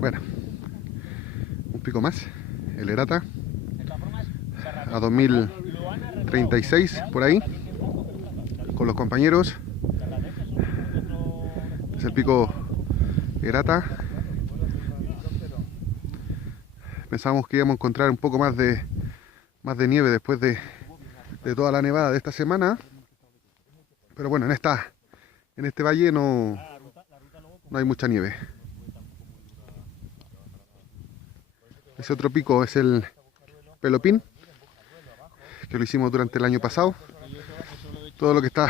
Bueno, un pico más, el Herata, a 2036 por ahí, con los compañeros. Es el pico Herata. Pensamos que íbamos a encontrar un poco más de nieve después de toda la nevada de esta semana, pero bueno, en este valle no hay mucha nieve. Ese otro pico es el Pelopín, que lo hicimos durante el año pasado. Todo lo que está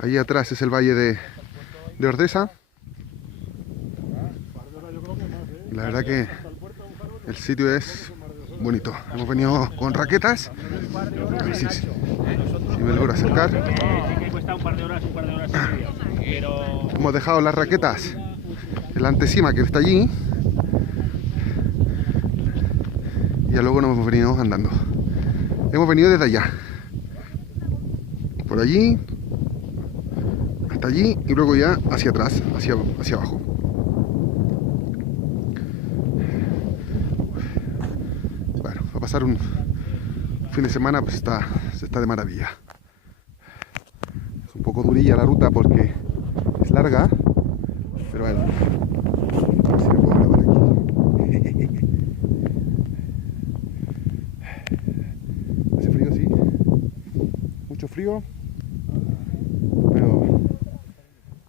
allí atrás es el valle de Ordesa. La verdad que el sitio es bonito. Hemos venido con raquetas. A ver si me logro acercar. Hemos dejado las raquetas en la antesima que está allí. Y ya luego nos hemos venido andando. Hemos venido desde allá. Por allí. Hasta allí. Y luego ya hacia atrás. Hacia abajo. Bueno, va a pasar un fin de semana, pues está de maravilla. Es un poco durilla la ruta porque es larga. Pero bueno. A ver si me puedo grabar aquí. Hace frío, sí. Mucho frío. Pero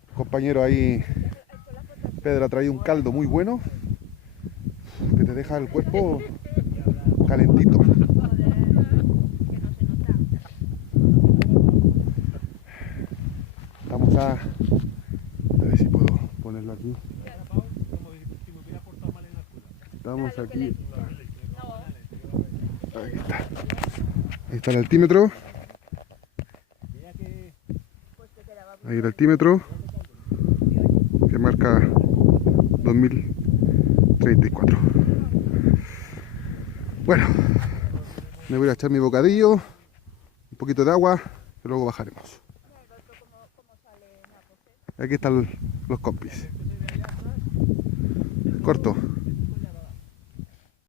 el compañero ahí, Pedro, ha traído un caldo muy bueno que te deja el cuerpo calentito. Vamos a ver si puedo ponerlo aquí. Estamos aquí. Aquí está. Ahí está el altímetro. Ahí el altímetro que marca 2034. Bueno, me voy a echar mi bocadillo, un poquito de agua y luego bajaremos. Aquí están los compis. Corto.